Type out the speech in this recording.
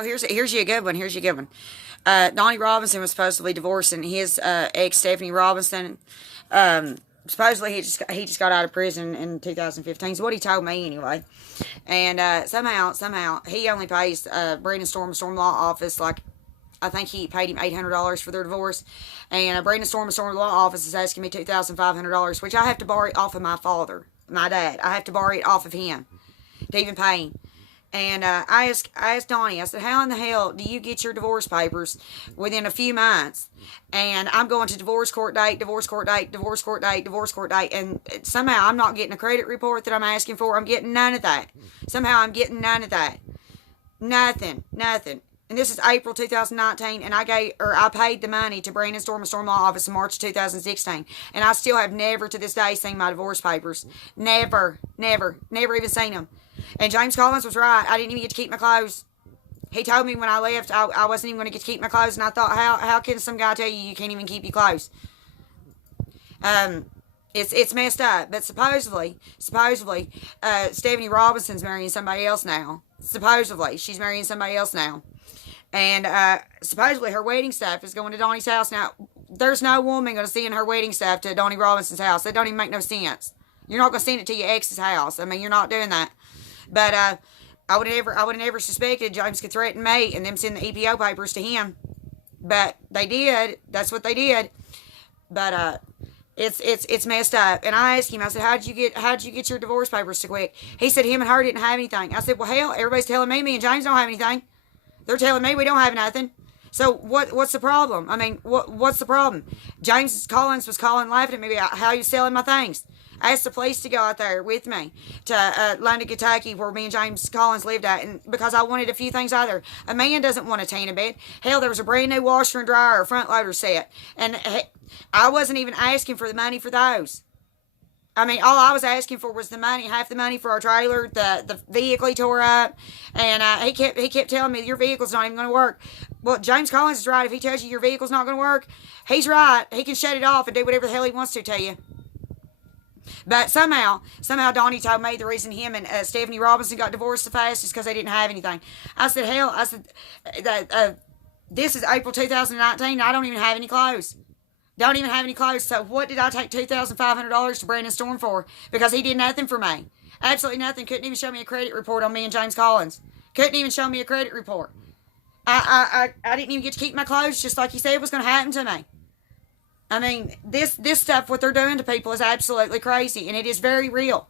Oh, here's you a good one. Here's you a good one. Donnie Robinson was supposedly divorcing his ex Stephanie Robinson. Supposedly he just got out of prison in 2015. Is what he told me anyway. And somehow he only pays Brandon Storm Law Office, like, I think he paid him $800 for their divorce, and Brandon Storm Law Office is asking me $2,500, which I have to borrow it off of my dad. I have to borrow it off of him to even pay him. And I asked Donnie, I said, how in the hell do you get your divorce papers within a few months? And I'm going to divorce court date, divorce court date, divorce court date, divorce court date. And somehow I'm not getting a credit report that I'm asking for. I'm getting none of that. Somehow I'm getting none of that. Nothing. And this is April 2019, and I paid the money to Brandon Storm Law Office in March 2016, and I still have never to this day seen my divorce papers. Never even seen them. And James Collins was right. I didn't even get to keep my clothes. He told me when I left I wasn't even going to get to keep my clothes, and I thought, how can some guy tell you can't even keep your clothes? It's messed up. But supposedly, Stephanie Robinson's marrying somebody else now. Supposedly, she's marrying somebody else now. And supposedly her wedding stuff is going to Donnie's house. Now, there's no woman going to send her wedding stuff to Donnie Robinson's house. That don't even make no sense. You're not going to send it to your ex's house. I mean, you're not doing that. But I would have never suspected James could threaten me and them send the EPO papers to him. But they did. That's what they did. But it's messed up. And I asked him, I said, how'd you get your divorce papers so quick? He said him and her didn't have anything. I said, well, hell, everybody's telling me and James don't have anything. They're telling me we don't have nothing. So what's the problem? I mean, what's the problem? James Collins was calling, laughing at me about how you selling my things. I asked the police to go out there with me to London, Kentucky, where me and James Collins lived at, and because I wanted a few things out there. A man doesn't want a tanning bed. Hell, there was a brand new washer and dryer, a front loader set, and I wasn't even asking for the money for those. I mean, all I was asking for was the money, half the money for our trailer, the vehicle he tore up, and he kept telling me your vehicle's not even going to work. Well, James Collins is right. If he tells you your vehicle's not going to work, he's right. He can shut it off and do whatever the hell he wants to tell you. But somehow Donnie told me the reason him and Stephanie Robinson got divorced so fast is because they didn't have anything. I said, hell, this is April 2019. I don't even have any clothes. Don't even have any clothes. So what did I take $2,500 to Brandon Storm for? Because he did nothing for me. Absolutely nothing. Couldn't even show me a credit report on me and James Collins. Couldn't even show me a credit report. I didn't even get to keep my clothes, just like he said was going to happen to me. I mean, this stuff, what they're doing to people is absolutely crazy, and it is very real.